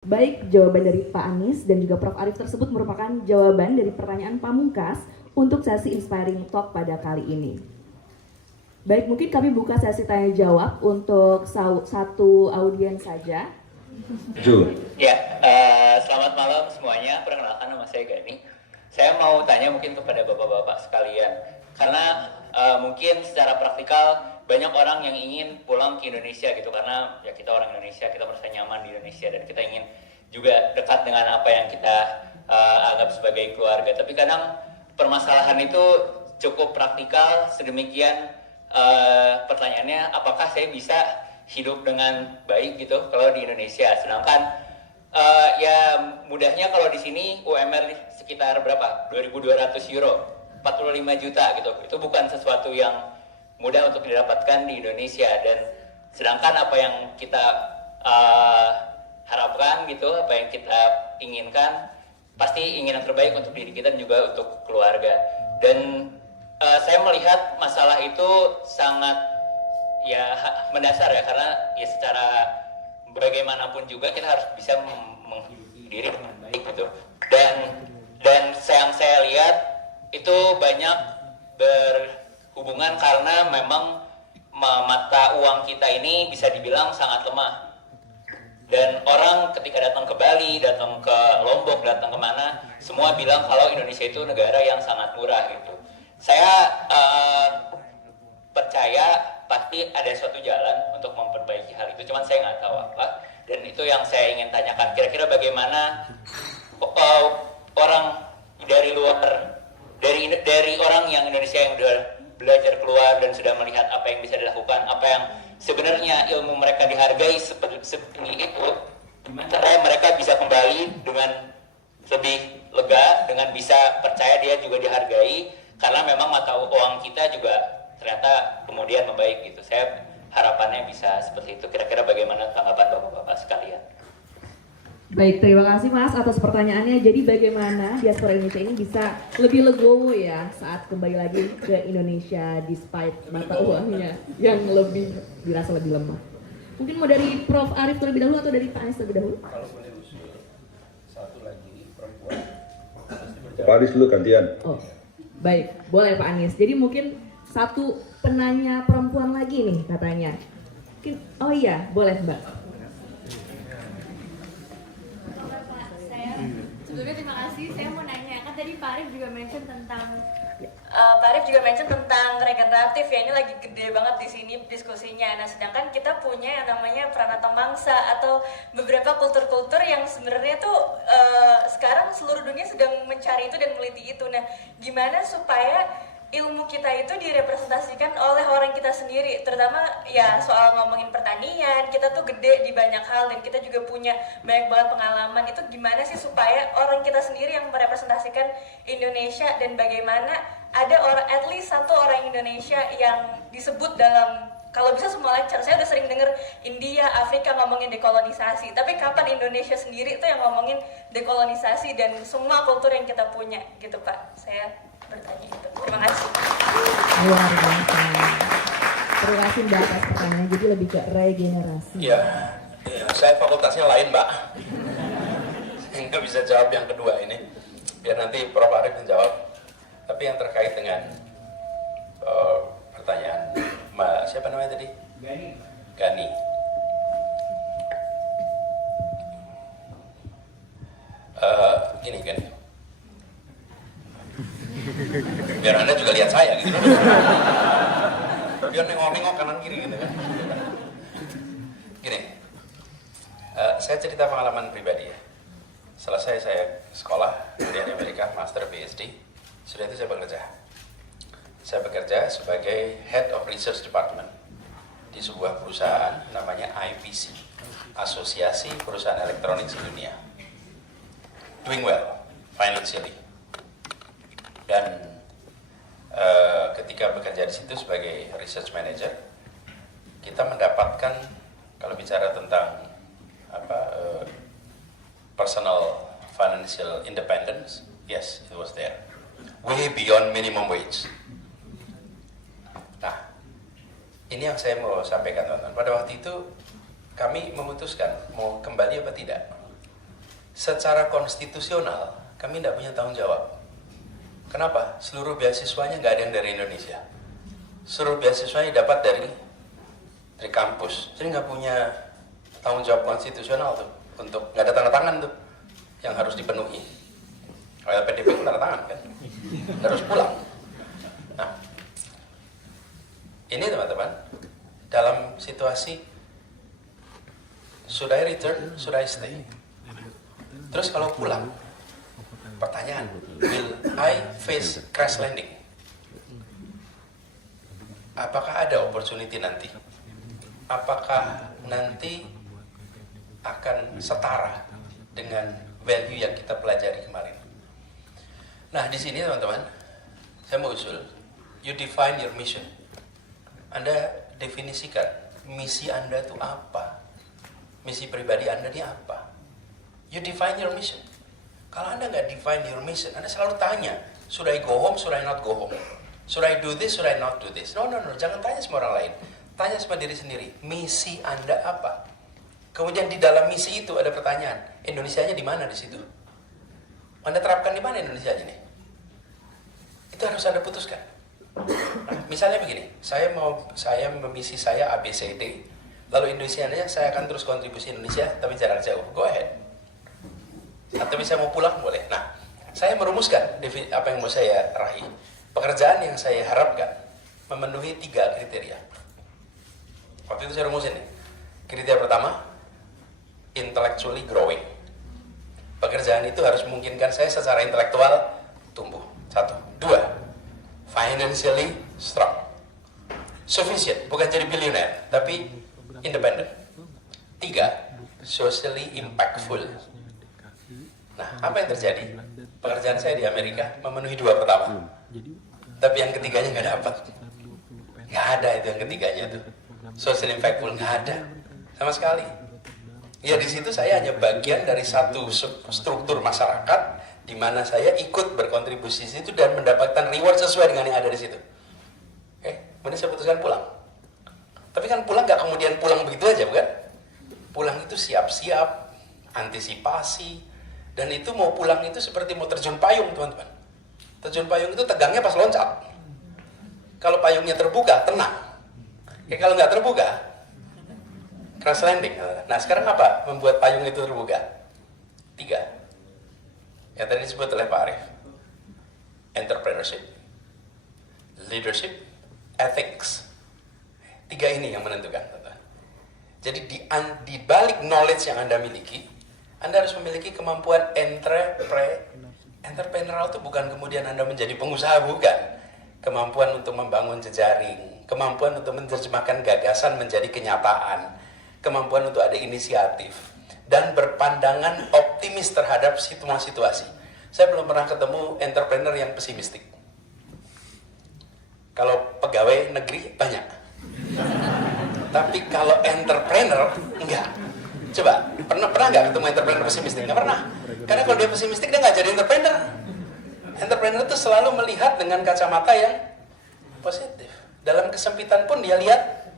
Baik jawaban dari Pak Anies dan juga Prof. Arief tersebut merupakan jawaban dari pertanyaan pamungkas untuk sesi Inspiring Talk pada kali ini. Baik, mungkin kami buka sesi tanya jawab untuk satu audiens saja. Ya, selamat malam semuanya. Perkenalkan, nama saya Gani. Saya mau tanya mungkin kepada bapak-bapak sekalian, karena mungkin secara praktikal banyak orang yang ingin pulang ke Indonesia gitu, karena ya kita orang Indonesia, kita merasa nyaman di Indonesia dan kita ingin juga dekat dengan apa yang kita anggap sebagai keluarga. Tapi kadang permasalahan itu cukup praktikal, sedemikian pertanyaannya, apakah saya bisa hidup dengan baik gitu kalau di Indonesia, sedangkan ya mudahnya kalau di sini UMR sekitar berapa? 2.200 euro, 45 juta gitu. Itu bukan sesuatu yang mudah untuk didapatkan di Indonesia, dan sedangkan apa yang kita harapkan gitu, apa yang kita inginkan, pasti ingin yang terbaik untuk diri kita dan juga untuk keluarga. Dan saya melihat masalah itu sangat ya mendasar ya, karena ya secara bagaimanapun juga kita harus bisa menghidupi diri dengan baik gitu. Dan yang saya lihat itu banyak berhubungan karena memang mata uang kita ini bisa dibilang sangat lemah. Dan orang ketika datang ke Bali, datang ke Lombok, datang kemana, semua bilang kalau Indonesia itu negara yang sangat murah gitu. Saya percaya pasti ada suatu jalan untuk memperbaiki hal itu, cuman saya nggak tahu apa. Dan itu yang saya ingin tanyakan, kira-kira bagaimana orang dari luar, dari orang yang Indonesia yang sudah belajar keluar dan sudah melihat apa yang bisa dilakukan, apa yang sebenarnya ilmu mereka dihargai seperti itu, gimana caranya mereka bisa kembali dengan lebih lega, dengan bisa percaya dia juga dihargai, karena memang mata uang kita juga ternyata kemudian membaik gitu. Saya harapannya bisa seperti itu. Kira-kira bagaimana tanggapan bapak-bapak sekalian? Baik, terima kasih Mas atas pertanyaannya. Jadi bagaimana diaspora Indonesia ini bisa lebih legowo ya saat kembali lagi ke Indonesia despite mata uangnya yang lebih dirasa lebih lemah. Mungkin mau dari Prof. Arief terlebih dahulu atau dari Pak Anies terlebih dahulu? Kalau boleh usul satu lagi perempuan. Pak Anies dulu gantian. Oh, baik, boleh Pak Anies. Jadi mungkin satu penanya perempuan lagi nih katanya. Oh iya, boleh Mbak. Sebelumnya terima kasih, saya mau nanya, kan tadi Pak Arief juga mention tentang regeneratif ya, ini lagi gede banget di sini diskusinya. Nah, sedangkan kita punya yang namanya Pranata Mangsa atau beberapa kultur-kultur yang sebenarnya tuh sekarang seluruh dunia sedang mencari itu dan meliti itu. Nah, gimana supaya ilmu kita itu direpresentasikan oleh orang kita sendiri, terutama ya soal ngomongin pertanian, kita tuh gede di banyak hal dan kita juga punya banyak banget pengalaman. Itu gimana sih supaya orang kita sendiri yang merepresentasikan Indonesia, dan bagaimana ada orang, at least satu orang Indonesia yang disebut dalam, kalau bisa semua lecture, saya udah sering denger India, Afrika ngomongin dekolonisasi, tapi kapan Indonesia sendiri itu yang ngomongin dekolonisasi dan semua kultur yang kita punya gitu Pak, saya bertanya itu. Terima kasih. Luar biasa. Terima kasih Mbak atas pertanyaannya. Jadi lebih ke regenerasi. Ya, saya fakultasnya lain Mbak. Saya nggak bisa jawab yang kedua ini. Biar nanti Prof. Arief menjawab. Tapi yang terkait dengan pertanyaan Mbak, siapa namanya tadi? Gani. Gini Gani. Biar Anda juga lihat saya gitu. Biar nengok-nengok kanan kiri gitu kan. Gini, saya cerita pengalaman pribadi ya. Selesai saya sekolah, kemudian di Amerika, master PhD, sudah itu saya bekerja. Saya bekerja sebagai Head of Research Department di sebuah perusahaan namanya IPC, Asosiasi Perusahaan Elektronik Sedunia. Doing well, financially. Dan ketika bekerja di situ sebagai research manager, kita mendapatkan, kalau bicara tentang personal financial independence, yes, it was there, way beyond minimum wage. Nah, ini yang saya mau sampaikan teman-teman. Pada waktu itu kami memutuskan mau kembali apa tidak. secara konstitusional kami tidak punya tanggung jawab. Kenapa? Seluruh beasiswanya nggak ada yang dari Indonesia. Seluruh beasiswanya dapat dari kampus. Jadi nggak punya tanggung jawab konstitusional tuh, untuk nggak ada tanda tangan tuh yang harus dipenuhi. Kalau LPDP pun tanda tangan kan, harus pulang. Nah, ini teman-teman, dalam situasi should I return, should I stay? Terus kalau pulang, pertanyaan, will I face crash landing? Apakah ada opportunity nanti? Apakah nanti akan setara dengan value yang kita pelajari kemarin? Nah, di sini teman-teman, saya mau usul, you define your mission. Anda definisikan misi Anda itu apa? Misi pribadi Anda ini apa? You define your mission. Kalau Anda nggak define your mission, Anda selalu tanya, should I go home, should I not go home? Should I do this, should I not do this? No, jangan tanya sama orang lain. Tanya sama diri sendiri, misi Anda apa? Kemudian di dalam misi itu ada pertanyaan, Indonesianya di mana di situ? Anda terapkan di mana Indonesia ini? Itu harus Anda putuskan. Nah, misalnya begini, misi saya ABCD, lalu Indonesianya saya akan terus kontribusi Indonesia, tapi jarak jauh. Go ahead. Atau bisa mau pulang boleh. Nah, saya merumuskan apa yang mau saya raih. Pekerjaan yang saya harapkan memenuhi 3 kriteria. Waktu itu saya rumusin nih. Kriteria pertama, intellectually growing. Pekerjaan itu harus memungkinkan saya secara intelektual tumbuh. 1. 2. Financially strong. Sufficient, bukan jadi billionaire, tapi independent. 3. Socially impactful. Nah, apa yang terjadi? Pekerjaan saya di Amerika memenuhi 2 pertama. Tapi yang ketiganya nggak dapat. Nggak ada itu yang ketiganya tuh. Social impactful nggak ada sama sekali. Ya di situ saya hanya bagian dari satu struktur masyarakat di mana saya ikut berkontribusi di situ dan mendapatkan reward sesuai dengan yang ada di situ. Kemudian saya putuskan pulang. Tapi kan pulang nggak kemudian pulang begitu aja, bukan? Pulang itu siap-siap, antisipasi, dan itu mau pulang itu seperti mau terjun payung, teman-teman. Terjun payung itu tegangnya pas loncat. Kalau payungnya terbuka, tenang. Kalau nggak terbuka, crash landing. Nah, sekarang apa membuat payung itu terbuka? 3. Yang tadi disebut oleh Pak Arief. Entrepreneurship, leadership, ethics. 3 ini yang menentukan. Jadi di balik knowledge yang Anda miliki, Anda harus memiliki kemampuan entrepreneurial itu bukan kemudian Anda menjadi pengusaha, bukan. Kemampuan untuk membangun jejaring, kemampuan untuk menerjemahkan gagasan menjadi kenyataan, kemampuan untuk ada inisiatif, dan berpandangan optimis terhadap situasi. Saya belum pernah ketemu entrepreneur yang pesimistik. Kalau pegawai negeri banyak, tapi kalau entrepreneur enggak. Coba, pernah nggak ketemu entrepreneur pesimistik? Nggak pernah. Karena kalau dia pesimistik, dia nggak jadi entrepreneur. Entrepreneur itu selalu melihat dengan kacamata yang positif. Dalam kesempitan pun dia lihat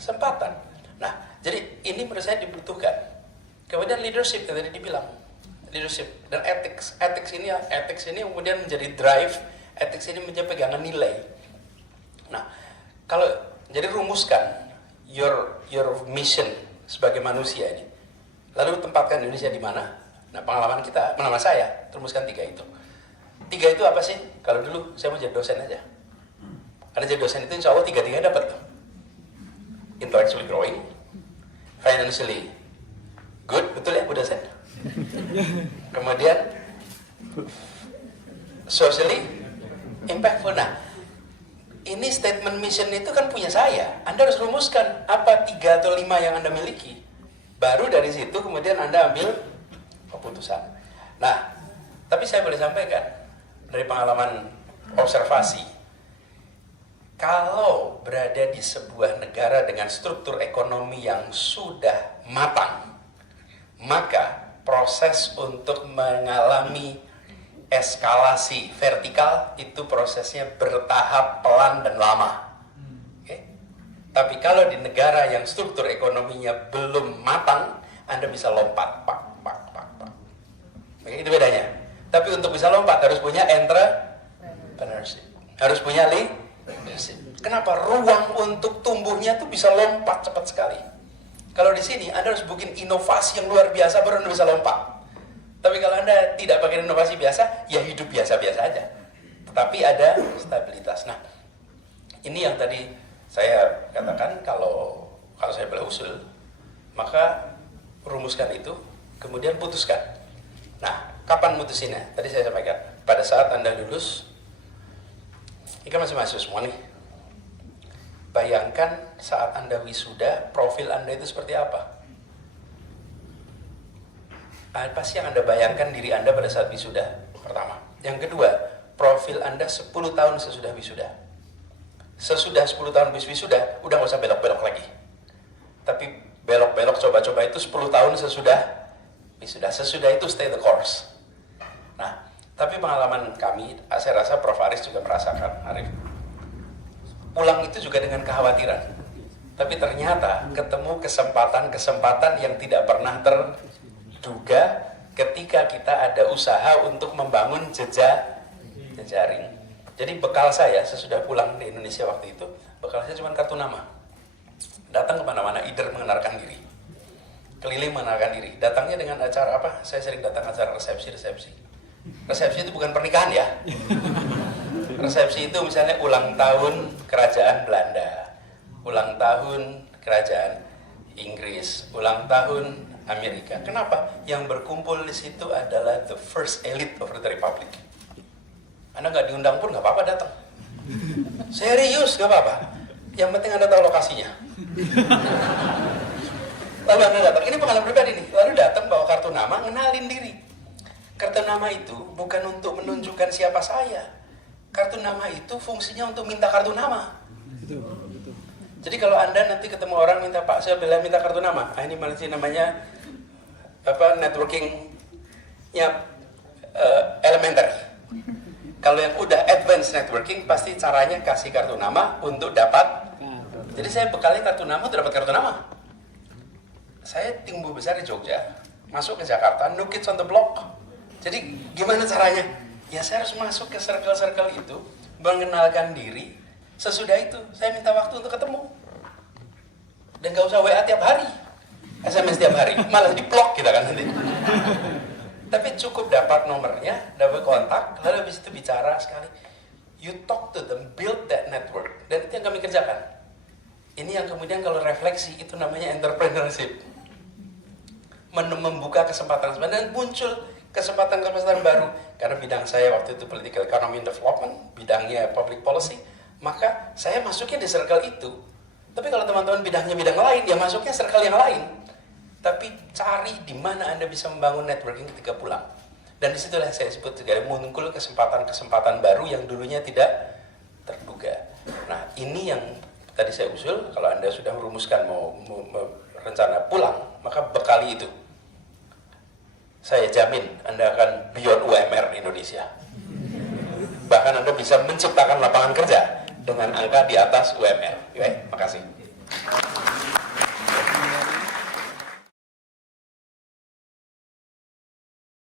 kesempatan. Nah, jadi ini menurut saya dibutuhkan. Kemudian leadership yang tadi dibilang. Leadership dan ethics. Ethics ini kemudian menjadi drive. Ethics ini menjadi pegangan nilai. Nah, kalau jadi rumuskan your mission sebagai manusia ini. Lalu tempatkan Indonesia di mana? Nah, pengalaman saya, rumuskan 3 itu. 3 itu apa sih? Kalau dulu saya mau jadi dosen aja. Karena jadi dosen itu insya Allah 3-3 dapat tuh. Intellectually growing, financially good, betul ya Bu dosen? Kemudian socially impactful. Nah, ini statement mission itu kan punya saya. Anda harus rumuskan apa 3 atau 5 yang Anda miliki. Baru dari situ kemudian Anda ambil keputusan. Nah, tapi saya boleh sampaikan dari pengalaman observasi, kalau berada di sebuah negara dengan struktur ekonomi yang sudah matang, maka proses untuk mengalami eskalasi vertikal itu prosesnya bertahap, pelan dan lama. Tapi kalau di negara yang struktur ekonominya belum matang, Anda bisa lompat, pak. itu bedanya. Tapi untuk bisa lompat harus punya entrepreneurship, harus punya leadership. Kenapa? Ruang untuk tumbuhnya tuh bisa lompat cepat sekali. Kalau di sini Anda harus bikin inovasi yang luar biasa baru Anda bisa lompat. Tapi kalau Anda tidak pakai inovasi biasa, ya hidup biasa-biasa aja. Tetapi ada stabilitas. Nah, ini yang tadi saya katakan, kalau saya boleh usul, maka rumuskan itu, kemudian putuskan. Nah, kapan mutusinnya? Tadi saya sampaikan, pada saat Anda lulus, ini kan masih mahasiswa semua nih. Bayangkan saat Anda wisuda, profil Anda itu seperti apa? Apa sih yang Anda bayangkan diri Anda pada saat wisuda? Pertama. Yang kedua, profil Anda 10 tahun sesudah wisuda. Sesudah 10 tahun wisuda, udah nggak usah belok-belok lagi. Tapi belok-belok coba-coba itu 10 tahun sesudah wisuda. Sesudah itu stay the course. Nah, tapi pengalaman kami, saya rasa Prof. Aris juga merasakan, Arif. Pulang itu juga dengan kekhawatiran. Tapi ternyata ketemu kesempatan-kesempatan yang tidak pernah terduga ketika kita ada usaha untuk membangun jejaring. Jadi bekal saya sesudah pulang di Indonesia waktu itu, bekal saya cuma kartu nama. Datang kemana-mana, either mengenalkan diri, keliling mengenalkan diri. Datangnya dengan acara apa? Saya sering datang acara resepsi. Resepsi itu bukan pernikahan ya. Resepsi itu misalnya ulang tahun Kerajaan Belanda, ulang tahun Kerajaan Inggris, ulang tahun Amerika. Kenapa? Yang berkumpul di situ adalah the first elite of the Republic. Anda nggak diundang pun nggak apa-apa datang. Serius nggak apa-apa. Yang penting Anda tahu lokasinya. Lalu Anda datang. Ini pengalaman pribadi nih. Lalu datang bawa kartu nama, ngenalin diri. Kartu nama itu bukan untuk menunjukkan siapa saya. Kartu nama itu fungsinya untuk minta kartu nama. Jadi kalau Anda nanti ketemu orang minta, Pak, saya bela minta kartu nama. Ini masih namanya networking-nya elementary. Kalau yang udah advance networking, pasti caranya kasih kartu nama untuk dapat. Jadi saya bekalnya kartu nama untuk dapat kartu nama. Saya tumbuh besar di Jogja, masuk ke Jakarta, New Kids on the Block. Jadi gimana caranya? Ya saya harus masuk ke circle-circle itu, mengenalkan diri. Sesudah itu, saya minta waktu untuk ketemu. Dan gak usah WA tiap hari, SMS tiap hari, malah di-block kita kan nanti. Tapi cukup dapat nomornya, dapat kontak, lalu habis itu bicara sekali. You talk to them, build that network. Dan itu yang kami kerjakan. Ini yang kemudian kalau refleksi, itu namanya entrepreneurship. Membuka kesempatan-kesempatan, dan muncul kesempatan-kesempatan baru. Karena bidang saya waktu itu political economy and development, bidangnya public policy, maka saya masuknya di circle itu. Tapi kalau teman-teman bidangnya bidang lain, ya masuknya circle yang lain. Tapi cari di mana Anda bisa membangun networking ketika pulang. Dan disitulah saya sebut juga muncul kesempatan-kesempatan baru yang dulunya tidak terduga. Nah, ini yang tadi saya usul, kalau Anda sudah merumuskan mau rencana pulang, maka bekali itu. Saya jamin Anda akan beyond UMR Indonesia. Bahkan Anda bisa menciptakan lapangan kerja dengan angka di atas UMR. Oke, makasih.